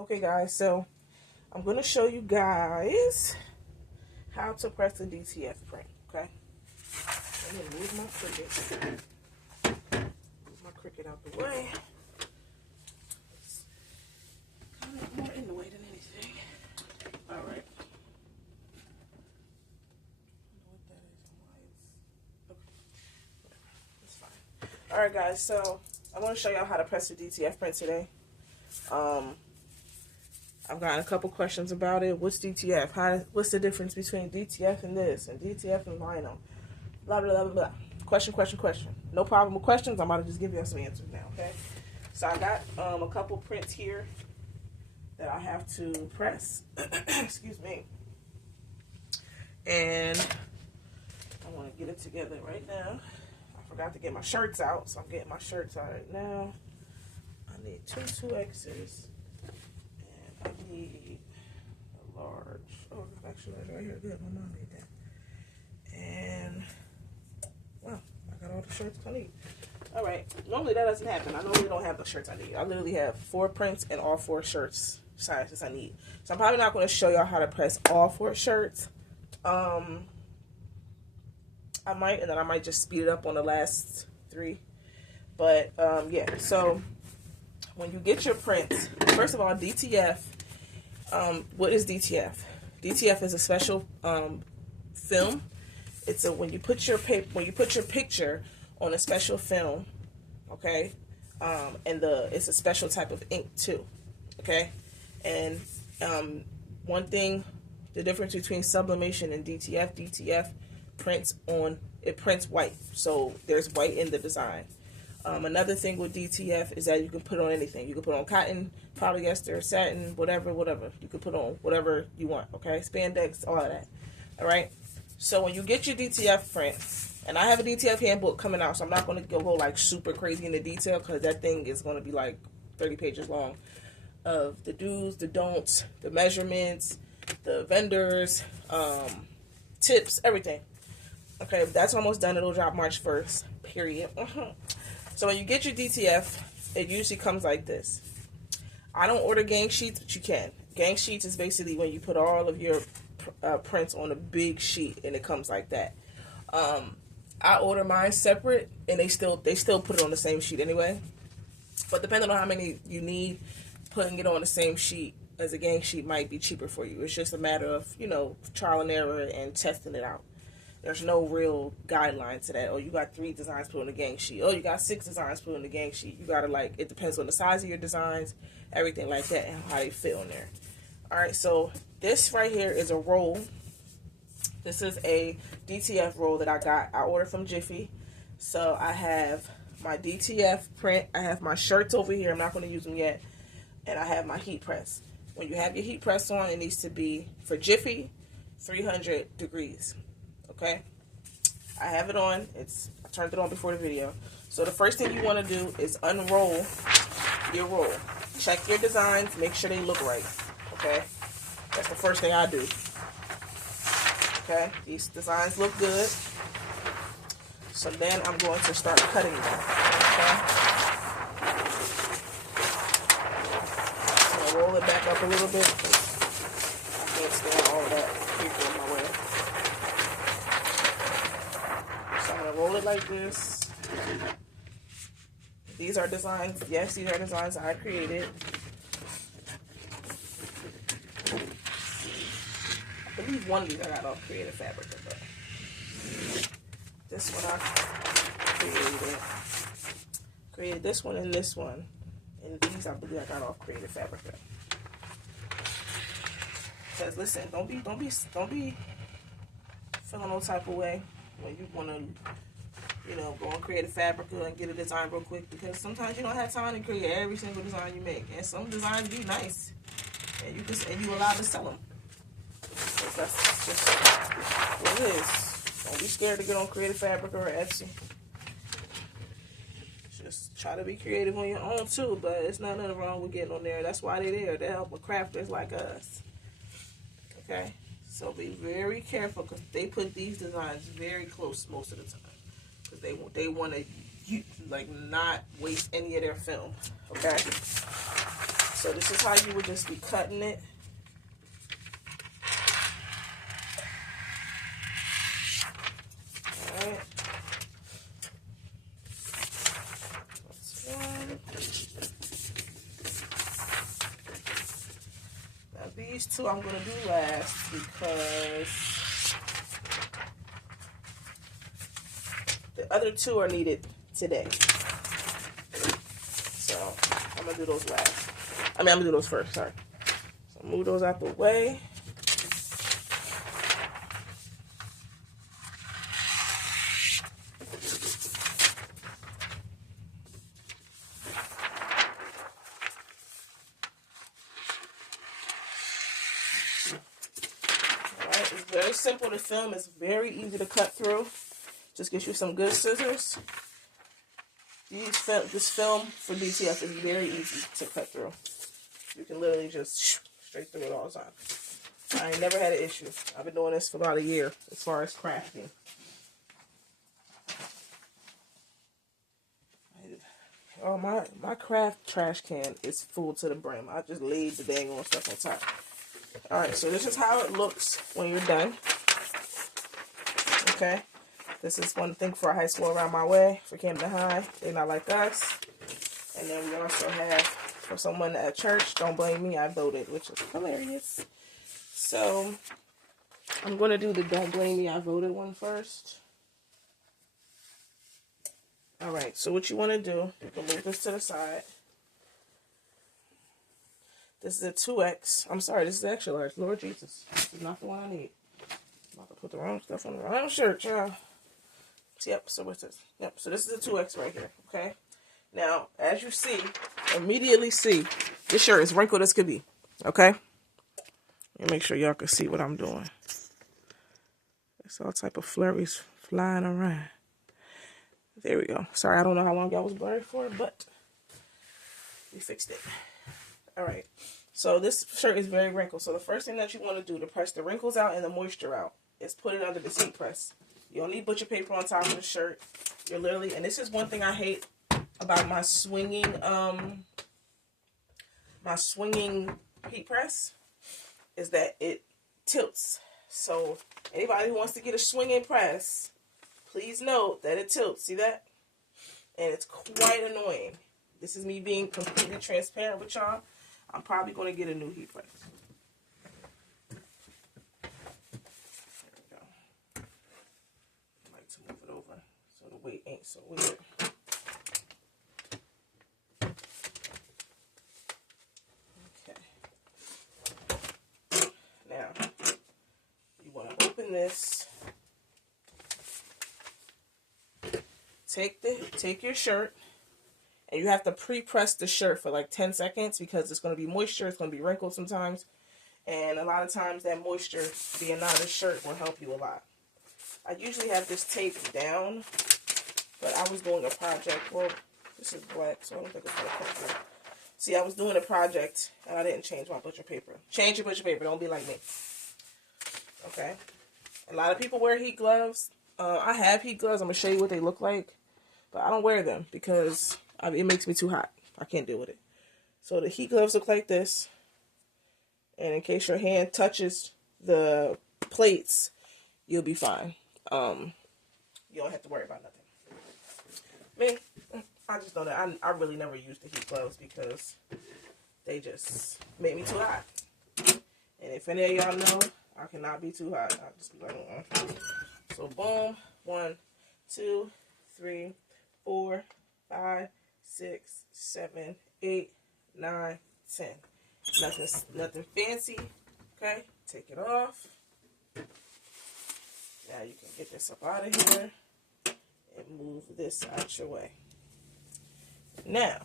Okay guys, so I'm going to show you guys how to press the DTF print, okay? Let me move my Cricut. Move my Cricut out the way. It's kind of more in the way than anything. Alright. I don't know what that is and why it's... Okay. Whatever. It's fine. Alright guys, so I want to show y'all how to press the DTF print today. I've gotten a couple questions about it. What's DTF? What's the difference between DTF and this, and DTF and vinyl? Blah, blah, blah, blah. Question. No problem with questions. I'm about to just give you some answers now, okay? So I got a couple prints here that I have to press. Excuse me. And I want to get it together right now. I forgot to get my shirts out, so I'm getting my shirts out right now. I need two 2X's. I need a large. Oh, actually, right here. Good. My mom made that. And, well, I got all the shirts I need. All right. Normally, that doesn't happen. I normally don't have the shirts I need. I literally have 4 prints and all 4 shirts sizes I need. So, I'm probably not going to show y'all how to press all 4 shirts. I might, and then I might just speed it up on the last 3. But, yeah. So, when you get your prints, first of all, DTF, what is DTF? DTF is a special film. It's when you put your picture on a special film, okay? And it's a special type of ink too, okay? And one thing, the difference between sublimation and DTF prints white, so there's white in the design. Another thing with DTF is that you can put on anything. You can put on cotton, polyester, satin, whatever. You can put on whatever you want, okay? Spandex, all of that, all right? So when you get your DTF print, and I have a DTF handbook coming out, so I'm not going to go like super crazy into detail because that thing is going to be like 30 pages long of the do's, the don'ts, the measurements, the vendors, tips, everything. Okay, that's almost done. It'll drop March 1st, period. So when you get your DTF, it usually comes like this. I don't order gang sheets, but you can. Gang sheets is basically when you put all of your prints on a big sheet, and it comes like that. I order mine separate, and they still put it on the same sheet anyway. But depending on how many you need, putting it on the same sheet as a gang sheet might be cheaper for you. It's just a matter of, trial and error and testing it out. There's no real guideline to that. Oh, you got 3 designs put on the gang sheet. Oh, you got 6 designs put on the gang sheet. You gotta it depends on the size of your designs, everything like that, and how they fit on there. All right, so this right here is a roll. This is a DTF roll that I ordered from Jiffy. So I have my DTF print. I have my shirts over here. I'm not going to use them yet. And I have my heat press. When you have your heat press on, it needs to be, for Jiffy, 300 degrees. Okay, I have it on. I turned it on before the video. So the first thing you want to do is unroll your roll. Check your designs. Make sure they look right. Okay, that's the first thing I do. Okay, these designs look good. So then I'm going to start cutting them. Okay, so I'll roll it back up a little bit because I can't stand all of that paper in my way. So I'm going to roll it like this. These are designs. Yes, these are designs I created. I believe one of these I got off Creative Fabric. But this one I created this one and this one. And these I believe I got off Creative Fabric. Because listen, don't be feeling no type of way when you want to, go on Creative Fabric and get a design real quick, because sometimes you don't have time to create every single design you make, and some designs be nice, and you allowed to sell them. So that's just what it is. Don't be scared to get on Creative Fabric or Etsy. Just try to be creative on your own too, but it's nothing wrong with getting on there. That's why they're there, to help with crafters like us. Okay, so be very careful, because they put these designs very close most of the time, because they want to not waste any of their film. Okay, So this is how you would just be cutting it. Alright. That's one. Now these two I'm going to do last because the other two are needed today. So I'm going to do those last. I'm going to do those first, sorry. So move those out the way. Alright, it's very simple to film. It's very easy to cut through. Just get you some good scissors. This film for DTF is very easy to cut through. You can literally just straight through it all the time. I ain't never had an issue. I've been doing this for about a year as far as crafting. Oh, my craft trash can is full to the brim. I just laid the dang on stuff on top. Alright, so this is how it looks when you're done. Okay. This is one thing for a high school around my way, for Camden High. They're not like us. And then we also have, for someone at church, don't blame me, I voted, which is hilarious. So, I'm going to do the don't blame me, I voted one first. Alright, so what you want to do, you can move this to the side. This is a 2X. I'm sorry, this is extra large. Lord Jesus. This is not the one I need. I'm about to put the wrong stuff on the wrong shirt, y'all. Yep, so what's this? Yep, so this is a 2X right here, okay? Now, as you see, immediately see, this shirt is wrinkled as could be, okay? Let me make sure y'all can see what I'm doing. There's all type of flurries flying around. There we go. Sorry, I don't know how long y'all was blurry for, but we fixed it. Alright, so this shirt is very wrinkled. So the first thing that you want to do to press the wrinkles out and the moisture out is put it under the heat press. You don't need butcher paper on top of the shirt. You're literally, and this is one thing I hate about my swinging heat press, is that it tilts. So anybody who wants to get a swinging press, please note that it tilts. See that? And it's quite annoying. This is me being completely transparent with y'all. I'm probably going to get a new heat press. Move it over so the weight ain't so weird. Okay. Now, you want to open this. Take your shirt, and you have to pre-press the shirt for like 10 seconds because it's going to be moisture, it's going to be wrinkled sometimes, and a lot of times that moisture being out of the shirt will help you a lot. I usually have this taped down, but I was doing a project. Well, this is black, so I don't think it's going to come through. See, I was doing a project, and I didn't change my butcher paper. Change your butcher paper. Don't be like me. Okay? A lot of people wear heat gloves. I have heat gloves. I'm going to show you what they look like. But I don't wear them because it makes me too hot. I can't deal with it. So the heat gloves look like this. And in case your hand touches the plates, you'll be fine. You don't have to worry about nothing. Me, I just know that I really never used the heat gloves because they just make me too hot. And if any of y'all know, I cannot be too hot. I'll just be like, So boom, 1, 2, 3, 4, 5, 6, 7, 8, 9, 10. Nothing fancy. Okay, take it off. Now you can get this up out of here and move this out your way. Now,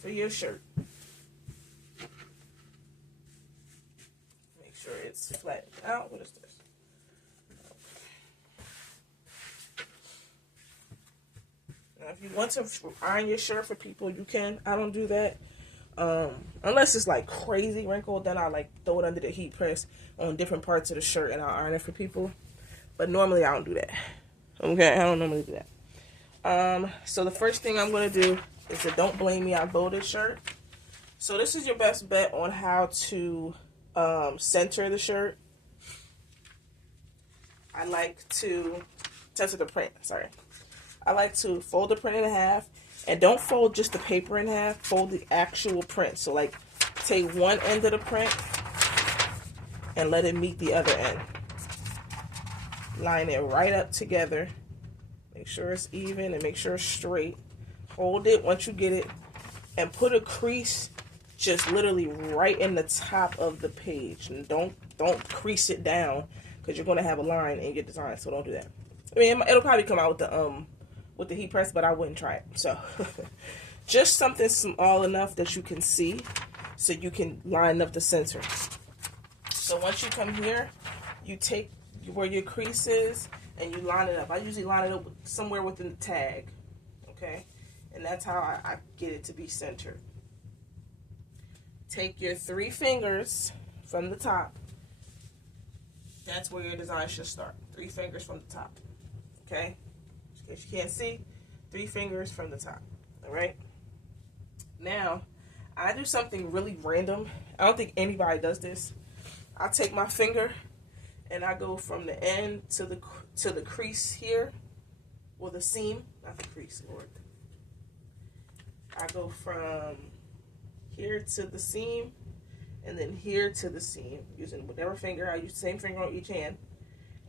for your shirt, make sure it's flattened out. What is this? Now, if you want to iron your shirt for people, you can. I don't do that. Unless it's like crazy wrinkled, then I like throw it under the heat press on different parts of the shirt and I'll iron it for people. But normally I don't do that. Okay, I don't normally do that. So the first thing I'm going to do is the Don't Blame Me, I Voted shirt. So this is your best bet on how to center the shirt. I like to center the print, sorry. I like to fold the print in half, and don't fold just the paper in half, fold the actual print. So like take one end of the print and let it meet the other end. Line it right up together. Make sure it's even and make sure it's straight. Hold it once you get it and put a crease just literally right in the top of the page. And don't crease it down because you're going to have a line in your design, so don't do that. I mean, it'll probably come out with the heat press, but I wouldn't try it. So just something small enough that you can see so you can line up the center. So once you come here, you take where your crease is and you line it up. I usually line it up somewhere within the tag, okay? And that's how I get it to be centered. Take your 3 fingers from the top. That's where your design should start. 3 fingers from the top, okay? In case you can't see, 3 fingers from the top, all right? Now, I do something really random. I don't think anybody does this. I take my finger and I go from the end to the crease here, or the seam, not the crease, Lord. I go from here to the seam, and then here to the seam, using whatever finger. I use the same finger on each hand,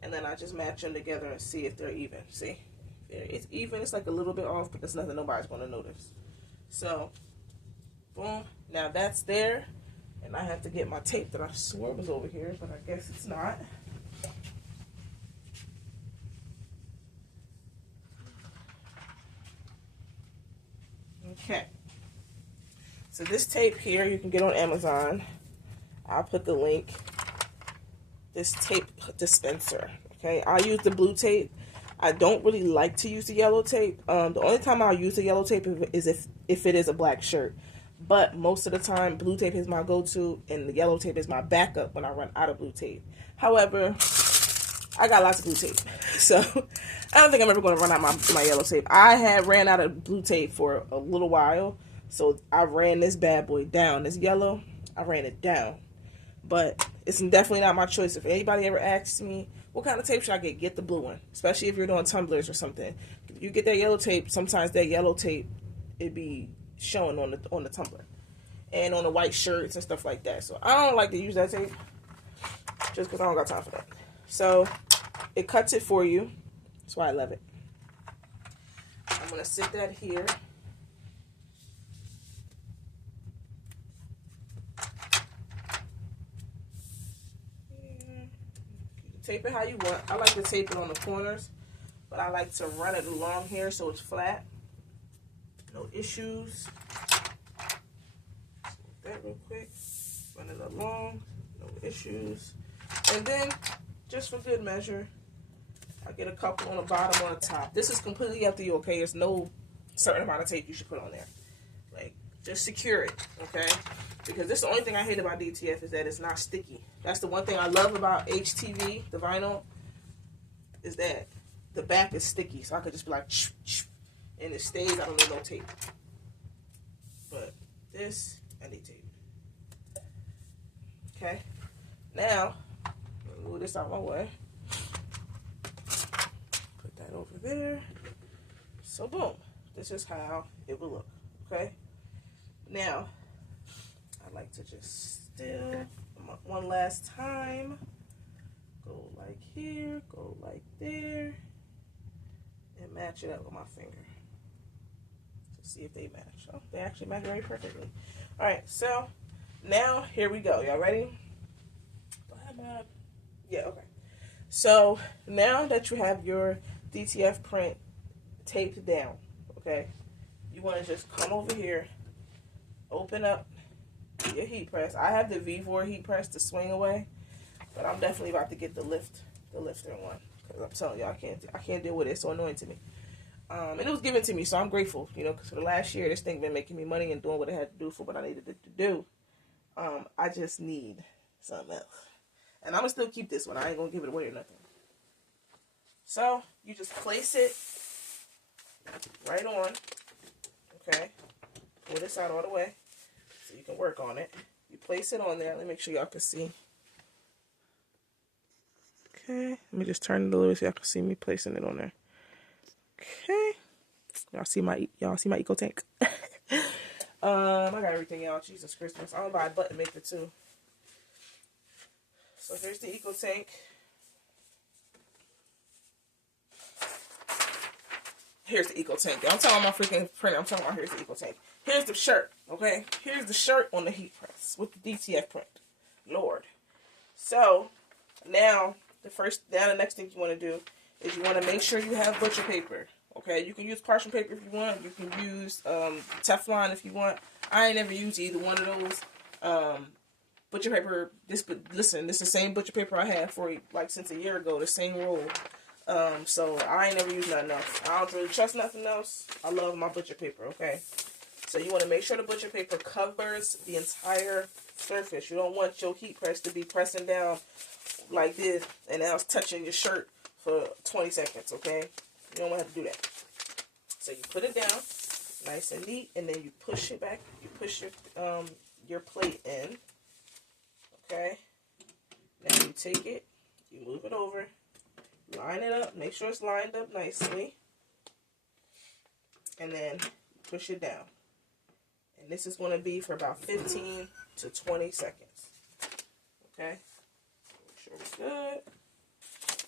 and then I just match them together and see if they're even. See? It's even. It's like a little bit off, but it's nothing nobody's going to notice. So, boom. Now that's there. And I have to get my tape that I swore was over here, but I guess it's not. Okay. So this tape here you can get on Amazon. I'll put the link. This tape dispenser. Okay. I use the blue tape. I don't really like to use the yellow tape. The only time I'll use the yellow tape is if it is a black shirt. But most of the time, blue tape is my go-to, and the yellow tape is my backup when I run out of blue tape. However, I got lots of blue tape, so I don't think I'm ever going to run out my yellow tape. I had ran out of blue tape for a little while, so I ran this bad boy down. This yellow, I ran it down. But it's definitely not my choice. If anybody ever asks me, what kind of tape should I get the blue one, especially if you're doing tumblers or something. If you get that yellow tape, sometimes that yellow tape, it be showing on the tumbler and on the white shirts and stuff like that. So I don't like to use that tape just because I don't got time for that. So it cuts it for you. That's why I love it. I'm going to sit that here. You can tape it how you want. I like to tape it on the corners, but I like to run it along here so it's flat. No issues. That real quick. Run it along. No issues. And then, just for good measure, I get a couple on the bottom or the top. This is completely up to you, okay? There's no certain amount of tape you should put on there. Like, just secure it, okay? Because this is the only thing I hate about DTF is that it's not sticky. That's the one thing I love about HTV, the vinyl, is that the back is sticky. So I could just be like, shh, shh, and it stays. I don't need no tape. But this, I need tape. Okay. Now, move this out my way. Put that over there. So boom. This is how it will look. Okay. Now, I like to just still one last time. Go like here. Go like there. And match it up with my finger. See if they match. Oh, they actually match very perfectly. Alright, so now here we go. Y'all ready? Yeah, okay. So now that you have your DTF print taped down, okay, you want to just come over here, open up your heat press. I have the V4 heat press to swing away, but I'm definitely about to get the lifter one, because I'm telling you, I can't deal with it. It's so annoying to me. And it was given to me, so I'm grateful, you know, because for the last year, this thing been making me money and doing what I had to do for what I needed it to do. I just need something else. And I'm going to still keep this one. I ain't going to give it away or nothing. So, you just place it right on. Okay. Pull this out all the way. so you can work on it. You place it on there. Let me make sure y'all can see. Okay, let me just turn it a little bit so y'all can see me placing it on there. Okay, y'all see my eco tank. I got everything out. Jesus Christmas. I'm gonna buy a button maker too. So here's the eco tank. Here's the eco tank. I'm talking about my freaking printer. I'm talking about here's the eco tank. Here's the shirt. Okay, here's the shirt on the heat press with the DTF print. Lord. So now the next thing you want to do is you want to make sure you have butcher paper. Okay, you can use parchment paper if you want. You can use Teflon if you want. I ain't never used either one of those. Butcher paper. Listen, this is the same butcher paper I had for like since a year ago. The same roll. So I ain't never used nothing else. I don't really trust nothing else. I love my butcher paper. Okay, so you want to make sure the butcher paper covers the entire surface. You don't want your heat press to be pressing down like this and now it's touching your shirt for 20 seconds. Okay. You don't want to have to do that. So you put it down, nice and neat, and then you push it back. You push your plate in. Okay. Now you take it, you move it over, line it up, make sure it's lined up nicely, and then push it down. And this is going to be for about 15 to 20 seconds. Okay. Make sure it's good.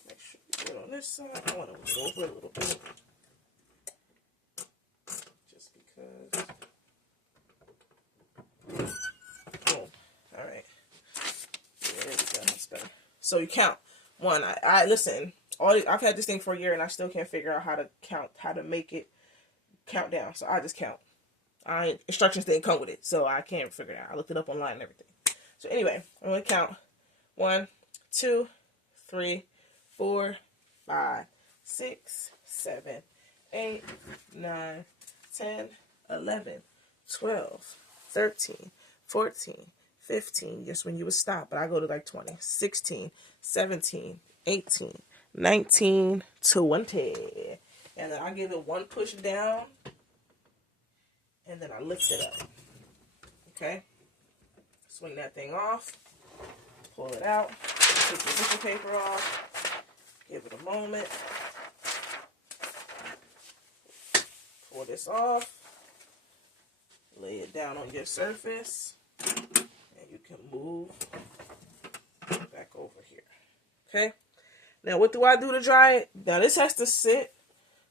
Make sure you do it on this side. I want to move it over a little bit. Just because. Boom. Alright. There we go. That's better. So you count. One. I listen. I've had this thing for a year and I still can't figure out how to count, how to make it count down. So I just count. Instructions didn't come with it, so I can't figure it out. I looked it up online and everything. So anyway, I'm going to count 1, 2, 3, 4, 5, 6, 7, 8, 9, 10, 11, 12, 13, 14, 15. Just when you would stop, but I go to like 20, 16, 17, 18, 19, 20. And then I give it one push down, and then I lift it up. Okay? Swing that thing off. Pull it out. Take the butcher paper off. Give it a moment. Pull this off. Lay it down on your surface. And you can move back over here. Okay? Now, what do I do to dry it? Now, this has to sit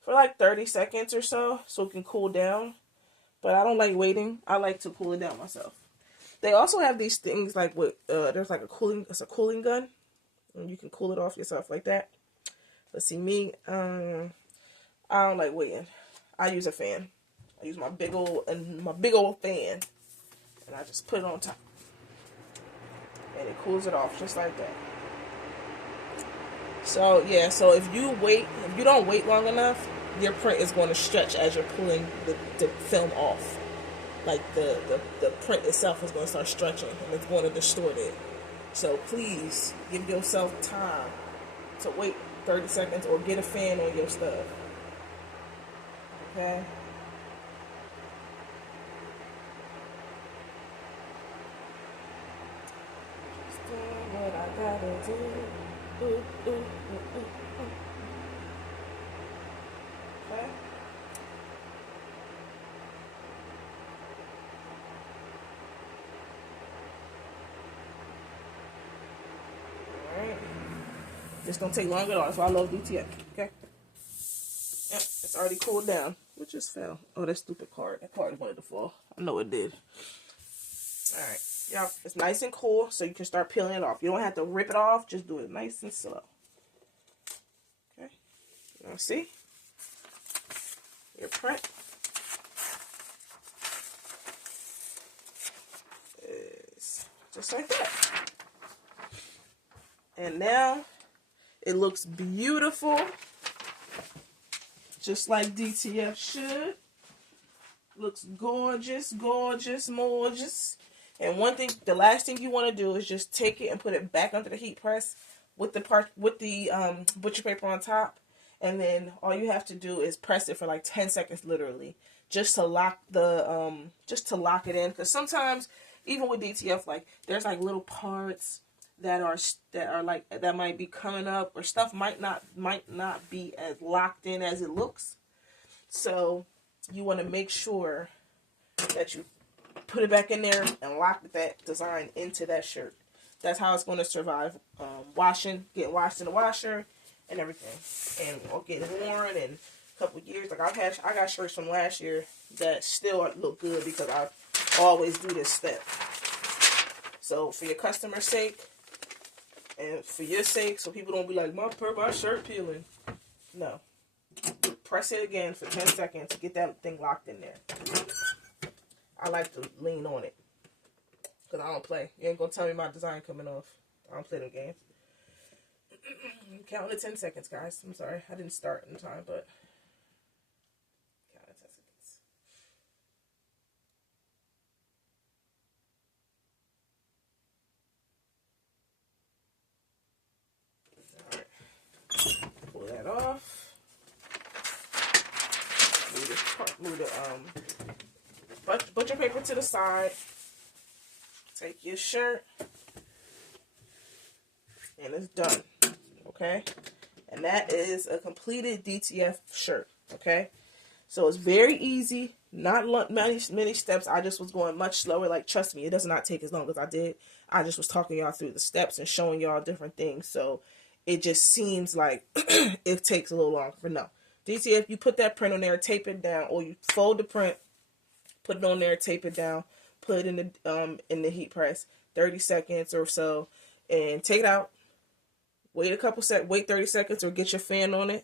for like 30 seconds or so it can cool down. But I don't like waiting. I like to cool it down myself. They also have these things like with there's like it's a cooling gun, and you can cool it off yourself like that. But see me, I don't like waiting. I use a fan. I use my big old fan, and I just put it on top, and it cools it off just like that. So yeah, so if you don't wait long enough, your print is going to stretch as you're pulling the film off. Like the print itself is going to start stretching and it's going to distort it. So please give yourself time to wait 30 seconds or get a fan on your stuff. Okay? Just do what I gotta do. Ooh, ooh, ooh, ooh, ooh. Okay? Alright. This don't take long at all. That's why I love DTF. Okay? Yep, it's already cooled down. It just fell. Oh, that stupid card. That card wanted to fall. I know it did. Alright. Yeah, it's nice and cool, so you can start peeling it off. You don't have to rip it off. Just do it nice and slow. Okay? You want to see? Your print is just like that. And now it looks beautiful, just like DTF should. Looks gorgeous, gorgeous, gorgeous. And the last thing you want to do is just take it and put it back under the heat press with the butcher paper on top. And then all you have to do is press it for like 10 seconds, literally. just to lock the just to lock it in, because sometimes even with DTF, like there's like little parts that are like that might be coming up, or stuff might not be as locked in as it looks. So you want to make sure that you put it back in there and lock that design into that shirt. That's how it's going to survive washing, getting washed in the washer and everything, and getting worn in a couple years. Like I got shirts from last year that still look good because I always do this step. So for your customer's sake and for your sake, so people don't be like, my shirt peeling. No. Press it again for 10 seconds to get that thing locked in there. I like to lean on it because I don't play. You ain't going to tell me my design coming off. I don't play them games. Counting to 10 seconds, guys. I'm sorry. I didn't start in time, but counting 10 seconds. All right. Pull that off. Move the butcher paper to the side. Take your shirt, and it's done. Okay, and that is a completed DTF shirt. Okay, so it's very easy. Not many steps. I just was going much slower. Like, trust me, it does not take as long as I did. I just was talking y'all through the steps and showing y'all different things. So it just seems like it takes a little longer. But no. DTF, you put that print on there, tape it down, or you fold the print, put it on there, tape it down, put it in the heat press, 30 seconds or so, and take it out. Wait 30 seconds, or get your fan on it.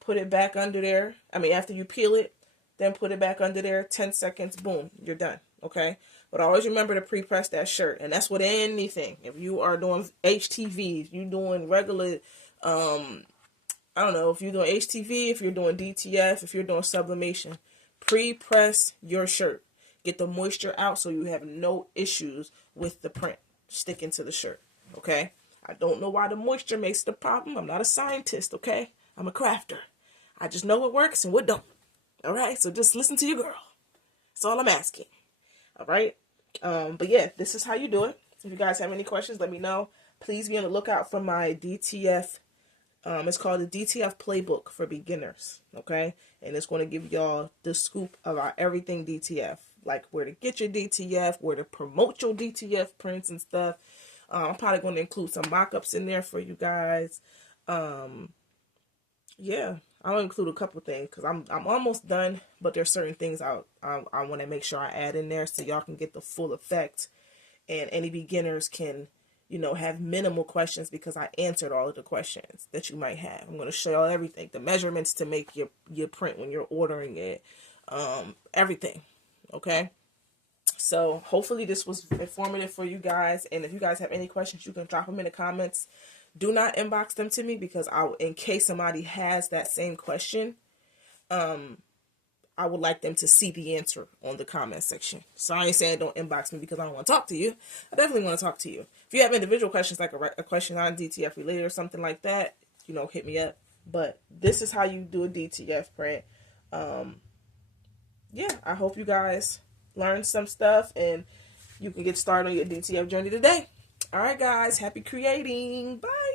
Put it back under there. I mean, after you peel it, then put it back under there, 10 seconds, boom, you're done. Okay? But always remember to pre-press that shirt, and that's with anything. If you are doing HTV, if you're doing regular, I don't know, if you're doing HTV, if you're doing DTF, if you're doing sublimation, pre-press your shirt. Get the moisture out so you have no issues with the print sticking to the shirt, okay? I don't know why the moisture makes the problem. I'm not a scientist, okay? I'm a crafter. I just know what works and what don't, all right? So just listen to your girl. That's all I'm asking, all right? But yeah, this is how you do it. If you guys have any questions, let me know. Please be on the lookout for my DTF. It's called the DTF Playbook for beginners, okay? And it's going to give y'all the scoop about everything DTF, like where to get your DTF, where to promote your DTF prints and stuff. I'm probably going to include some mock-ups in there for you guys. Yeah, I'll include a couple things because I'm almost done, but there's certain things I want to make sure I add in there so y'all can get the full effect, and any beginners can, you know, have minimal questions because I answered all of the questions that you might have. I'm going to show y'all everything, the measurements to make your print when you're ordering it, everything, okay? So hopefully this was informative for you guys, and if you guys have any questions, you can drop them in the comments. Do not inbox them to me because in case somebody has that same question, I would like them to see the answer on the comment section. So I ain't saying don't inbox me because I don't want to talk to you. I definitely want to talk to you. If you have individual questions, like a question on DTF related or something like that, you know, hit me up. But this is how you do a DTF print. Yeah, I hope you guys learned some stuff and you can get started on your DTF journey today. All right, guys. Happy creating. Bye.